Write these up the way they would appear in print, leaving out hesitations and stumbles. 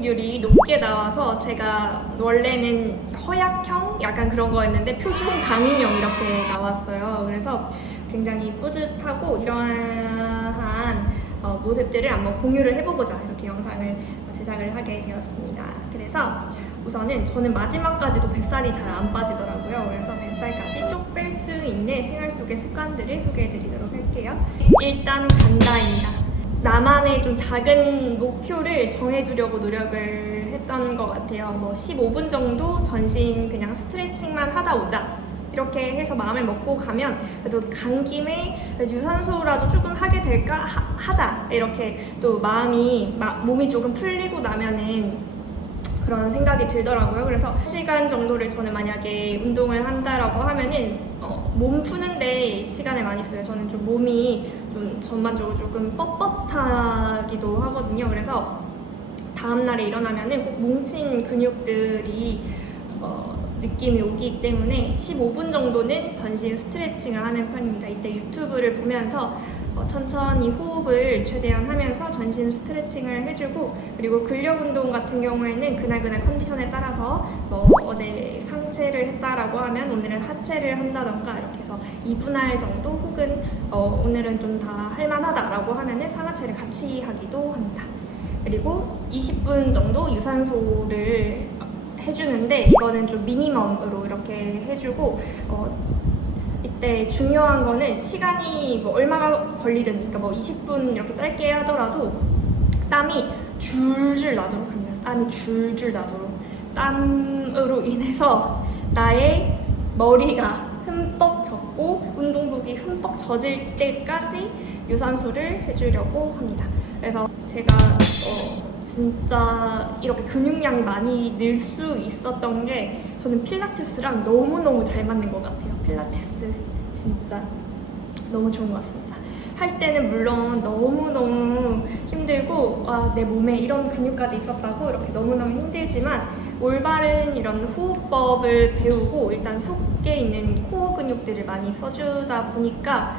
등록률이 높게 나와서 제가 원래는 허약형 약간 그런 거였는데 표준 강인형 이렇게 나왔어요. 그래서 굉장히 뿌듯하고 이러한 모습들을 한번 공유를 해보고자 이렇게 영상을 제작을 하게 되었습니다. 그래서 우선은 저는 마지막까지도 뱃살이 잘 안 빠지더라고요. 그래서 뱃살까지 쭉 뺄 수 있는 생활 속의 습관들을 소개해드리도록 할게요. 일단 간다입니다. 나만의 좀 작은 목표를 정해주려고 노력을 했던 것 같아요. 뭐 15분 정도 전신 그냥 스트레칭만 하다 오자. 이렇게 해서 마음을 먹고 가면 그래도 간 김에 유산소라도 조금 하게 될까 하자. 이렇게 또 몸이 조금 풀리고 나면은 그런 생각이 들더라고요. 그래서 1시간 정도를 저는 만약에 운동을 한다라고 하면은 몸 푸는데 시간을 많이 써요. 저는 좀 몸이 좀 전반적으로 조금 뻣뻣하기도 하거든요. 그래서 다음날에 일어나면은 꼭 뭉친 근육들이 느낌이 오기 때문에 15분 정도는 전신 스트레칭을 하는 편입니다. 이때 유튜브를 보면서 천천히 호흡을 최대한 하면서 전신 스트레칭을 해주고, 그리고 근력 운동 같은 경우에는 그날 컨디션에 따라서 어제 상체를 했다라고 하면 오늘은 하체를 한다던가 이렇게 해서 2분할 정도, 혹은 오늘은 좀 다 할만하다라고 하면은 상하체를 같이 하기도 합니다. 그리고 20분 정도 유산소를 해주는데 이거는 좀 미니멈으로 이렇게 해주고, 이때 중요한 거는 시간이 뭐 얼마가 걸리든, 그러니까 뭐 20분 이렇게 짧게 하더라도 땀이 줄줄 나도록 합니다. 땀이 줄줄 나도록. 땀으로 인해서 나의 머리가 흠뻑 젖고 운동복이 흠뻑 젖을 때까지 유산소를 해주려고 합니다. 그래서 제가 진짜 이렇게 근육량이 많이 늘 수 있었던 게, 저는 필라테스랑 너무너무 잘 맞는 것 같아요. 필라테스 진짜 너무 좋은 것 같습니다. 할 때는 물론 너무너무 힘들고 내 몸에 이런 근육까지 있었다고 이렇게 너무너무 힘들지만, 올바른 이런 호흡법을 배우고 일단 속에 있는 코어 근육들을 많이 써주다 보니까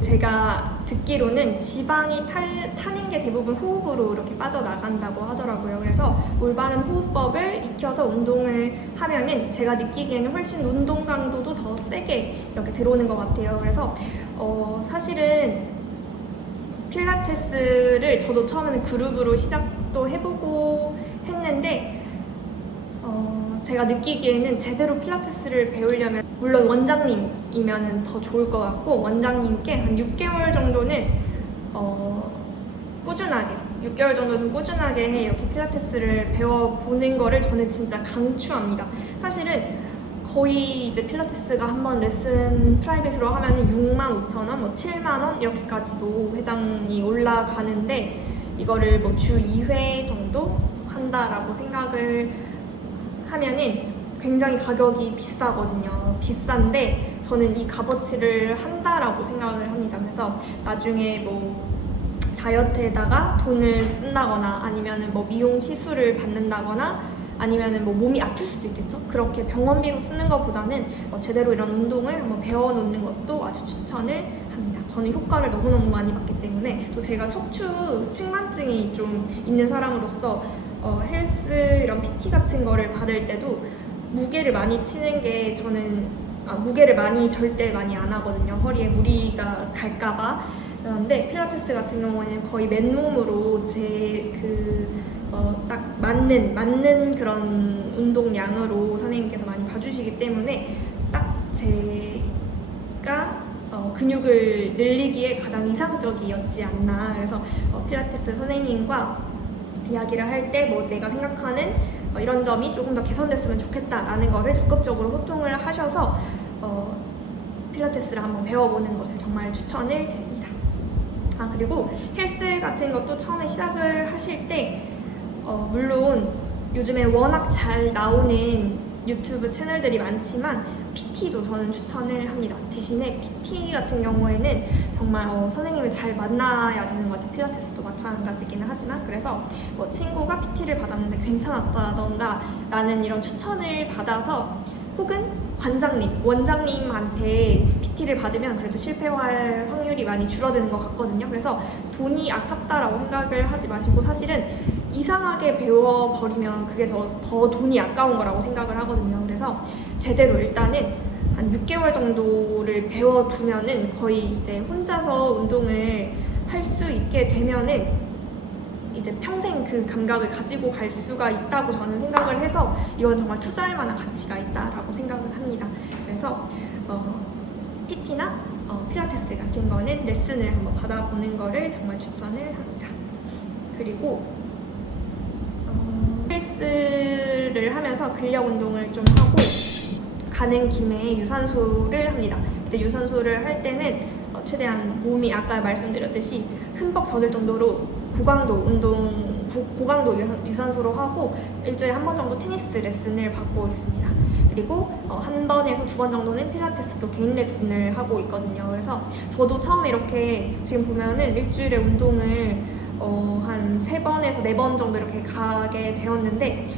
제가 듣기로는 지방이 타는 게 대부분 호흡으로 이렇게 빠져나간다고 하더라고요. 그래서 올바른 호흡법을 익혀서 운동을 하면은 제가 느끼기에는 훨씬 운동 강도도 더 세게 이렇게 들어오는 것 같아요. 그래서 사실은 필라테스를 저도 처음에는 그룹으로 시작도 해보고 했는데 제가 느끼기에는 제대로 필라테스를 배우려면 물론 원장님이면 더 좋을 것 같고, 원장님께 한 6개월 정도는 꾸준하게 이렇게 필라테스를 배워보는 거를 저는 진짜 강추합니다. 사실은 거의 이제 필라테스가 한번 레슨 프라이빗으로 하면은 65,000원, 뭐 7만원 이렇게까지도 해당이 올라가는데, 이거를 뭐 주 2회 정도 한다라고 생각을 하면은 굉장히 가격이 비싸거든요. 비싼데 저는 이 값어치를 한다라고 생각을 합니다. 그래서 나중에 뭐 다이어트에다가 돈을 쓴다거나 아니면은 뭐 미용 시술을 받는다거나 아니면은 뭐 몸이 아플 수도 있겠죠. 그렇게 병원비로 쓰는 것보다는 제대로 이런 운동을 한번 배워놓는 것도 아주 추천을 합니다. 저는 효과를 너무너무 많이 봤기 때문에, 또 제가 척추 측만증이 좀 있는 사람으로서 헬스 이런 PT 같은 거를 받을 때도 무게를 많이 치는 게, 저는 무게를 절대 많이 안 하거든요. 허리에 무리가 갈까봐. 그런데 필라테스 같은 경우에는 거의 맨몸으로 딱 맞는 그런 운동량으로 선생님께서 많이 봐주시기 때문에 딱 제가 근육을 늘리기에 가장 이상적이었지 않나. 그래서 필라테스 선생님과 이야기를 할 때 내가 생각하는 이런 점이 조금 더 개선됐으면 좋겠다라는 거를 적극적으로 소통을 하셔서 필라테스를 한번 배워보는 것을 정말 추천을 드립니다. 그리고 헬스 같은 것도 처음에 시작을 하실 때 물론 요즘에 워낙 잘 나오는 유튜브 채널들이 많지만 PT도 저는 추천을 합니다. 대신에 PT 같은 경우에는 정말 선생님을 잘 만나야 되는 것 같아요. 필라테스도 마찬가지기는 하지만. 그래서 친구가 PT를 받았는데 괜찮았다던가 라는 이런 추천을 받아서 혹은 관장님, 원장님한테 PT를 받으면 그래도 실패할 확률이 많이 줄어드는 것 같거든요. 그래서 돈이 아깝다라고 생각을 하지 마시고 사실은 이상하게 배워버리면 그게 더 돈이 아까운 거라고 생각을 하거든요. 그래서 제대로 일단은 한 6개월 정도를 배워두면은 거의 이제 혼자서 운동을 할 수 있게 되면은 이제 평생 그 감각을 가지고 갈 수가 있다고 저는 생각을 해서 이건 정말 투자할 만한 가치가 있다라고 생각을 합니다. 그래서 PT나 필라테스 같은 거는 레슨을 한번 받아보는 거를 정말 추천을 합니다. 그리고 헬스를 하면서 근력 운동을 좀 하고 가는 김에 유산소를 합니다. 근데 유산소를 할 때는 최대한 몸이 아까 말씀드렸듯이 흠뻑 젖을 정도로 고강도 유산소로 하고 일주일에 한 번 정도 테니스 레슨을 받고 있습니다. 그리고 한 번에서 2번 정도는 필라테스도 개인 레슨을 하고 있거든요. 그래서 저도 처음에 이렇게 지금 보면은 일주일에 운동을 한 3번에서 4번 정도 이렇게 가게 되었는데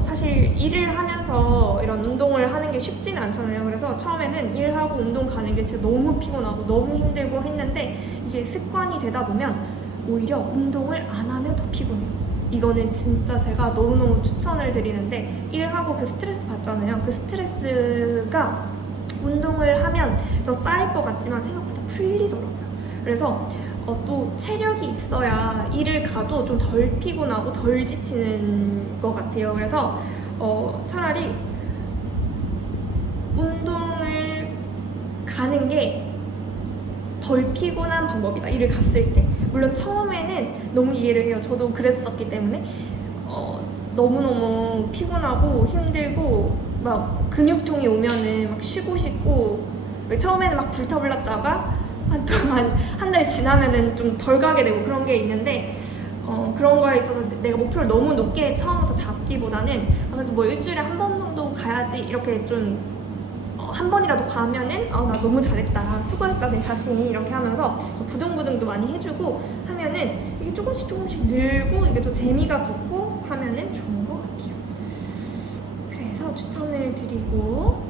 사실 일을 하면서 이런 운동을 하는 게 쉽지는 않잖아요. 그래서 처음에는 일하고 운동 가는 게 진짜 너무 피곤하고 너무 힘들고 했는데 이게 습관이 되다 보면 오히려 운동을 안 하면 더 피곤해요. 이거는 진짜 제가 너무너무 추천을 드리는데 일하고 그 스트레스 받잖아요. 그 스트레스가 운동을 하면 더 쌓일 것 같지만 생각보다 풀리더라고요. 그래서 또 체력이 있어야 일을 가도 좀 덜 피곤하고 덜 지치는 것 같아요. 그래서 차라리 운동을 가는 게 덜 피곤한 방법이다. 일을 갔을 때. 물론 처음에는 너무 이해를 해요. 저도 그랬었기 때문에 너무너무 피곤하고 힘들고 막 근육통이 오면은 막 쉬고 싶고 처음에는 막 불타올랐다가 한 달 지나면은 좀 덜 가게 되고 그런 게 있는데 그런 거에 있어서 내가 목표를 너무 높게 처음부터 잡기보다는 그래도 뭐 일주일에 한 번 정도 가야지 이렇게 좀 한 번이라도 가면은 나 너무 잘했다, 수고했다 내 자신이 이렇게 하면서 부등부등도 많이 해주고 하면은 이게 조금씩 늘고 이게 또 재미가 붙고 하면은 좋은 것 같아요. 그래서 추천을 드리고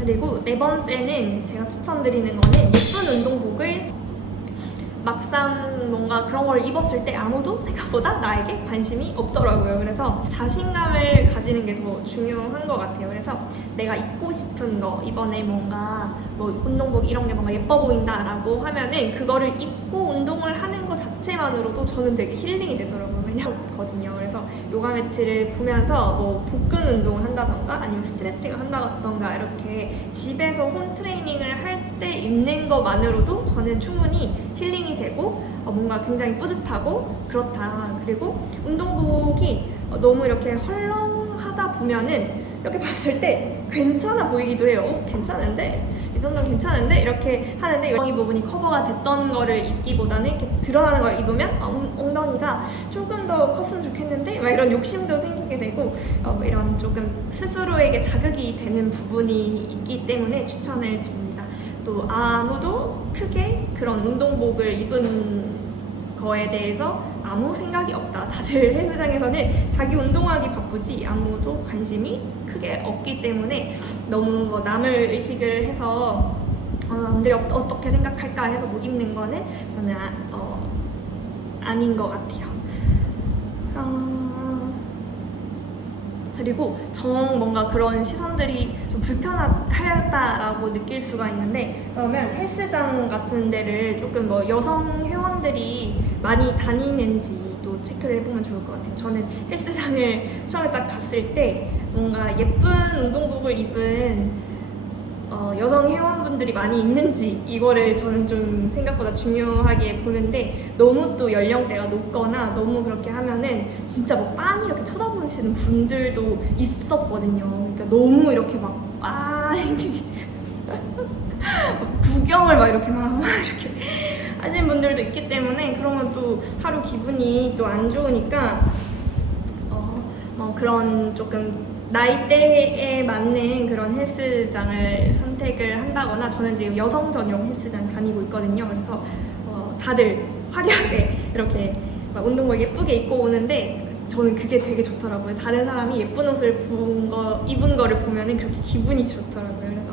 그리고 4번째는 제가 추천드리는 거는 예쁜 운동복을 막상 뭔가 그런 걸 입었을 때 아무도 생각보다 나에게 관심이 없더라고요. 그래서 자신감을 가지는 게 더 중요한 것 같아요. 그래서 내가 입고 싶은 거 이번에 뭔가 뭐 운동복 이런 게 뭔가 예뻐 보인다라고 하면은 그거를 입고 운동을 하는 것 자체만으로도 저는 되게 힐링이 되더라고요. 왜냐거든요. 그래서 요가 매트를 보면서 뭐 복근 운동을 한다던가 아니면 스트레칭을 한다던가 이렇게 집에서 홈 트레이닝을 할 때 입는 것만으로도 저는 충분히 힐링이 되고 뭔가 굉장히 뿌듯하고 그렇다. 그리고 운동복이 너무 이렇게 헐렁하다 보면은 이렇게 봤을 때 괜찮아 보이기도 해요. 괜찮은데? 이 정도는 괜찮은데? 이렇게 하는데 엉덩이 부분이 커버가 됐던 거를 입기보다는 이렇게 드러나는 걸 입으면 엉덩이가 조금 더 컸으면 좋겠는데? 막 이런 욕심도 생기게 되고 이런 조금 스스로에게 자극이 되는 부분이 있기 때문에 추천을 드립니다. 또 아무도 크게 그런 운동복을 입은 거에 대해서 아무 생각이 없다. 다들 헬스장에서는 자기 운동하기 바쁘지 아무도 관심이 크게 없기 때문에 너무 남을 의식을 해서 남들이 어떻게 생각할까 해서 못 입는 거는 저는 아닌 것 같아요. 그리고 뭔가 그런 시선들이 좀 불편하다라고 느낄 수가 있는데 그러면 헬스장 같은 데를 조금 뭐 여성 회원들이 많이 다니는지도 체크를 해보면 좋을 것 같아요. 저는 헬스장을 처음에 딱 갔을 때 뭔가 예쁜 운동복을 입은 여성 회원분들이 많이 있는지 이거를 저는 좀 생각보다 중요하게 보는데 너무 또 연령대가 높거나 너무 그렇게 하면은 진짜 뭐 빤히 이렇게 쳐다보시는 분들도 있었거든요. 그러니까 너무 이렇게 막 빤히 구경을 막 이렇게 이렇게 하시는 분들도 있기 때문에 그러면 또 하루 기분이 또 안 좋으니까 그런 조금 나이대에 맞는 그런 헬스장을 선택을 한다거나 저는 지금 여성 전용 헬스장 다니고 있거든요. 그래서 다들 화려하게 이렇게 막 운동복 예쁘게 입고 오는데 저는 그게 되게 좋더라고요. 다른 사람이 예쁜 옷을 입은 거를 보면은 그렇게 기분이 좋더라고요. 그래서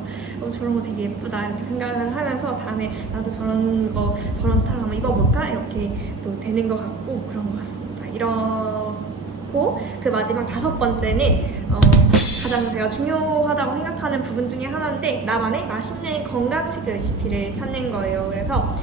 저런 거 되게 예쁘다 이렇게 생각을 하면서 다음에 나도 저런 스타일 한번 입어볼까 이렇게 또 되는 것 같고 그런 것 같습니다. 이렇고 그 마지막 5번째는 가장 제가 중요하다고 생각하는 부분 중에 하나인데 나만의 맛있는 건강식 레시피를 찾는 거예요. 그래서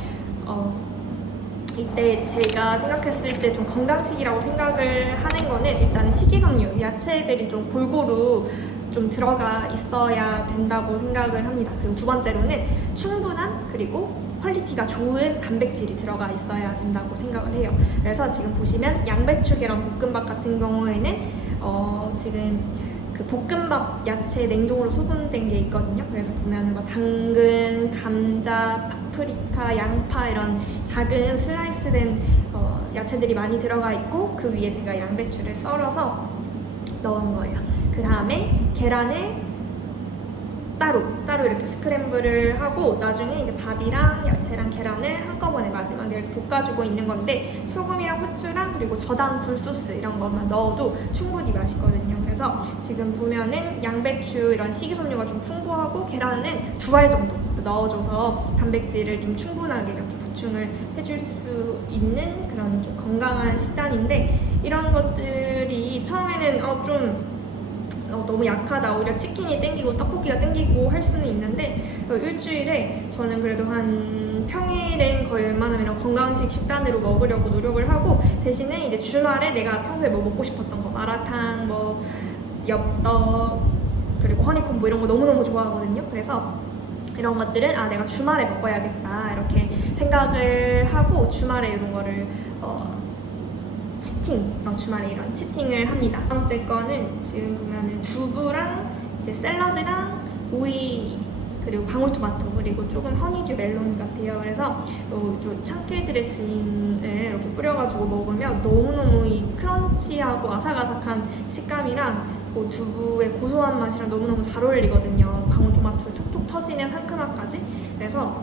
이때 제가 생각했을 때 좀 건강식이라고 생각을 하는 거는 일단은 식이섬유, 야채들이 좀 골고루 좀 들어가 있어야 된다고 생각을 합니다. 그리고 두 번째로는 충분한 그리고 퀄리티가 좋은 단백질이 들어가 있어야 된다고 생각을 해요. 그래서 지금 보시면 양배추 계란 볶음밥 같은 경우에는 지금 그 볶음밥 야채 냉동으로 소분된 게 있거든요. 그래서 보면은 뭐 당근, 감자, 파프리카, 양파 이런 작은 슬라이스된 야채들이 많이 들어가 있고 그 위에 제가 양배추를 썰어서 넣은 거예요. 그 다음에 계란을 따로 이렇게 스크램블을 하고 나중에 이제 밥이랑 야채랑 계란을 한꺼번에 마지막에 이렇게 볶아주고 있는 건데 소금이랑 후추랑 그리고 저당 굴소스 이런 것만 넣어도 충분히 맛있거든요. 그래서 지금 보면은 양배추 이런 식이섬유가 좀 풍부하고 계란은 2알 정도 넣어줘서 단백질을 좀 충분하게 이렇게 보충을 해줄 수 있는 그런 좀 건강한 식단인데 이런 것들이 처음에는 너무 약하다 오히려 치킨이 땡기고 떡볶이가 땡기고 할 수는 있는데 일주일에 저는 그래도 한 평일엔 거의 웬만하면 이런 건강식 식단으로 먹으려고 노력을 하고 대신에 이제 주말에 내가 평소에 뭐 먹고 싶었던 거 마라탕, 뭐 엽떡 그리고 허니콤보 이런 거 너무너무 좋아하거든요. 그래서 이런 것들은 내가 주말에 먹어야겠다 이렇게 생각을 하고 주말에 이런 거를 주말에 이런 치팅을 합니다. 두 번째 거는 지금 보면은 두부랑 이제 샐러드랑 오이 그리고 방울토마토 그리고 조금 허니듀 멜론 같아요. 그래서 좀 참깨 드레싱을 이렇게 뿌려가지고 먹으면 너무너무 이 크런치하고 아삭아삭한 식감이랑 그 두부의 고소한 맛이랑 너무너무 잘 어울리거든요. 방울토마토의 톡톡 터지는 상큼함까지. 그래서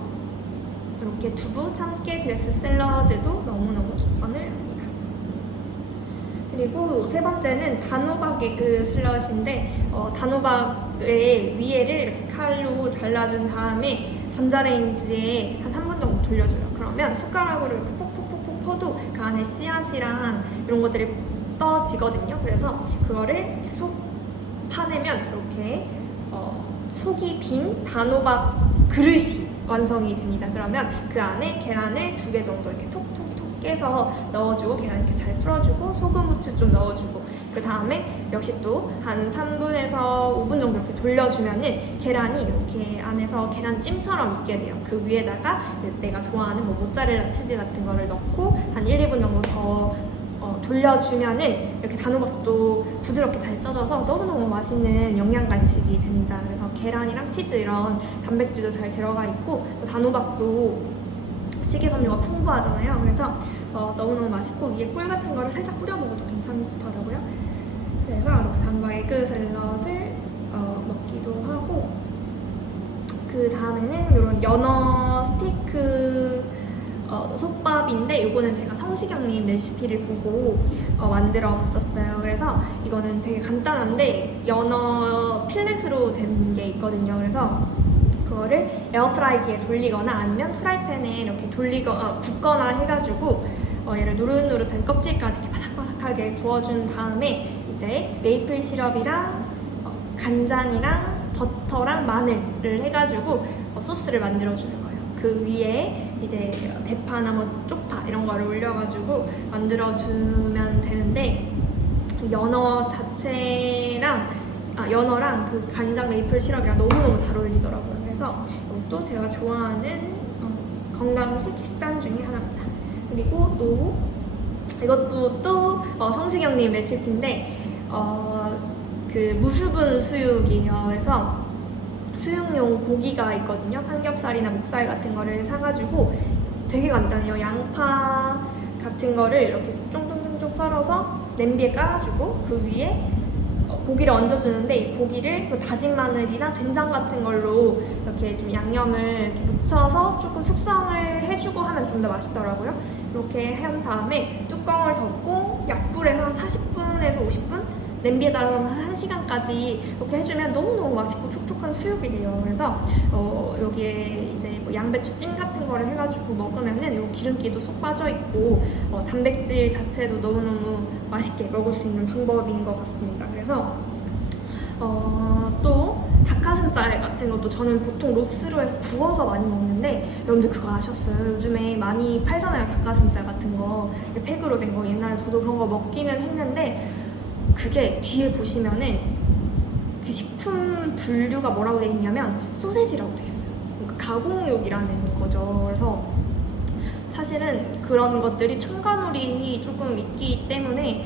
이렇게 두부 참깨 드레스 샐러드도 너무너무 추천을 합니다. 그리고 세 번째는 단호박 에그 슬러시인데 단호박의 위에를 이렇게 칼로 잘라준 다음에 전자레인지에 한 3분 정도 돌려줘요. 그러면 숟가락으로 이렇게 폭폭폭폭 퍼도 그 안에 씨앗이랑 이런 것들이 떠지거든요. 그래서 그거를 이렇게 쏙 파내면 이렇게 속이 빈 단호박 그릇이 완성이 됩니다. 그러면 그 안에 계란을 2개 정도 이렇게 톡톡톡 깨서 넣어주고 계란 이렇게 잘 풀어주고 소금 후추 좀 넣어주고 그 다음에 역시 또 한 3분에서 5분 정도 이렇게 돌려주면은 계란이 이렇게 안에서 계란찜처럼 있게 돼요. 그 위에다가 내가 좋아하는 뭐 모짜렐라 치즈 같은 거를 넣고 한 1, 2분 정도 더 돌려주면은 이렇게 단호박도 부드럽게 잘 쪄져서 너무너무 맛있는 영양 간식이 됩니다. 그래서 계란이랑 치즈 이런 단백질도 잘 들어가 있고 단호박도 식이섬유가 풍부하잖아요. 그래서 너무너무 맛있고 위에 꿀 같은 거를 살짝 뿌려 먹어도 괜찮더라고요. 그래서 이렇게 단호박 에그 샐러드를 먹기도 하고 그 다음에는 이런 연어 스테이크 솥밥인데 이거는 제가 성시경님 레시피를 보고 만들어 봤었어요. 그래서 이거는 되게 간단한데 연어 필렛으로 된 게 있거든요. 그래서 그거를 에어프라이기에 돌리거나 아니면 프라이팬에 이렇게 굽거나 해가지고 얘를 노릇노릇하게 껍질까지 이렇게 바삭바삭하게 구워준 다음에 이제 메이플 시럽이랑 간장이랑 버터랑 마늘을 해가지고 소스를 만들어주는 거예요. 그 위에 이제 대파나 뭐 쪽파 이런 거를 올려가지고 만들어주면 되는데 연어 자체랑 연어랑 그 간장 메이플 시럽이랑 너무너무 잘 어울리더라고요. 그래서 이것도 제가 좋아하는 건강식 식단 중에 하나입니다. 그리고 또 이것도 또 성시경님 레시피인데 그 무수분 수육이에요. 그래서 수육용 고기가 있거든요. 삼겹살이나 목살 같은 거를 사가지고 되게 간단해요. 양파 같은 거를 이렇게 쫑쫑쫑쫑 썰어서 냄비에 깔아주고 그 위에 고기를 얹어주는데 이 고기를 다진 마늘이나 된장 같은 걸로 이렇게 좀 양념을 이렇게 묻혀서 조금 숙성을 해주고 하면 좀 더 맛있더라고요. 이렇게 한 다음에 뚜껑을 덮고 약불에서 한 40분 30분에서 50분, 냄비에 달아서 한 1시간까지 이렇게 해주면 너무너무 맛있고 촉촉한 수육이 돼요. 그래서 여기에 이제 뭐 양배추 찜 같은 거를 해가지고 먹으면은 요 기름기도 쏙 빠져있고 단백질 자체도 너무너무 맛있게 먹을 수 있는 방법인 것 같습니다. 그래서 또 닭가슴살 같은 것도 저는 보통 로스로 해서 구워서 많이 먹는데, 여러분들 그거 아셨어요? 요즘에 많이 팔잖아요, 닭가슴살 같은 거. 팩으로 된 거. 옛날에 저도 그런 거 먹기는 했는데, 그게 뒤에 보시면은 그 식품 분류가 뭐라고 돼 있냐면 소세지라고 돼 있어요. 그러니까 가공육이라는 거죠. 그래서 사실은 그런 것들이 첨가물이 조금 있기 때문에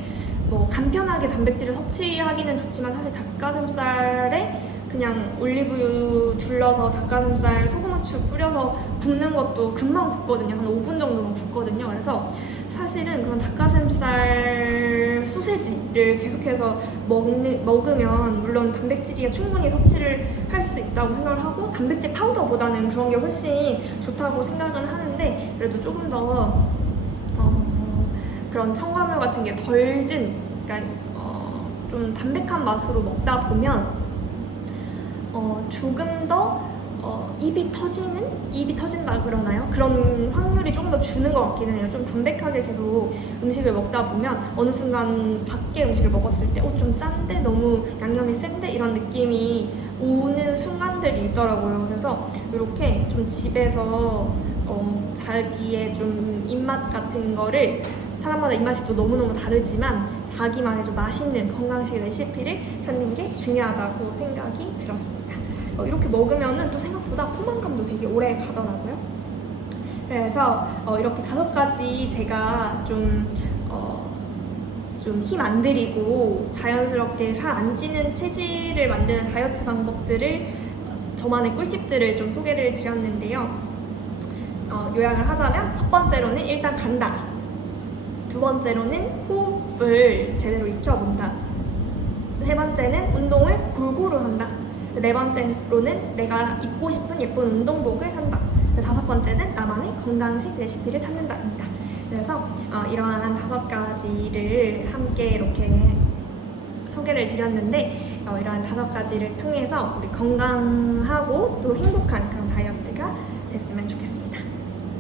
뭐 간편하게 단백질을 섭취하기는 좋지만, 사실 닭가슴살에 그냥 올리브유 둘러서 닭가슴살 소금 후추 뿌려서 굽는 것도 금방 굽거든요. 한 5분 정도만 굽거든요. 그래서 사실은 그런 닭가슴살 소세지를 계속해서 먹으면 물론 단백질이 충분히 섭취를 할 수 있다고 생각을 하고, 단백질 파우더보다는 그런 게 훨씬 좋다고 생각은 하는데, 그래도 조금 더 그런 첨가물 같은 게 덜 든, 그러니까 좀 담백한 맛으로 먹다 보면 조금 더 입이 터진다 그러나요? 그런 확률이 조금 더 주는 것 같기는 해요. 좀 담백하게 계속 음식을 먹다 보면 어느 순간 밖에 음식을 먹었을 때 좀 짠데, 너무 양념이 센데, 이런 느낌이 오는 순간들이 있더라고요. 그래서 이렇게 좀 집에서 자기의 좀 입맛 같은 거를, 사람마다 입맛이 또 너무너무 다르지만 자기만의 좀 맛있는 건강식 레시피를 찾는 게 중요하다고 생각이 들었습니다. 이렇게 먹으면은 또 생각보다 포만감도 되게 오래 가더라고요. 그래서 이렇게 5가지 제가 좀 힘 안 들이고 자연스럽게 살 안 찌는 체질을 만드는 다이어트 방법들을, 저만의 꿀팁들을 좀 소개를 드렸는데요. 요약을 하자면, 첫 번째로는 일단 간다. 두 번째로는 호흡을 제대로 익혀본다. 세 번째는 운동을 골고루 한다. 네 번째로는 내가 입고 싶은 예쁜 운동복을 산다. 다섯 번째는 나만의 건강식 레시피를 찾는다입니다. 그래서 이러한 5가지를 함께 이렇게 소개를 드렸는데, 이러한 5가지를 통해서 우리 건강하고 또 행복한 그런 다이어트가 됐으면 좋겠습니다.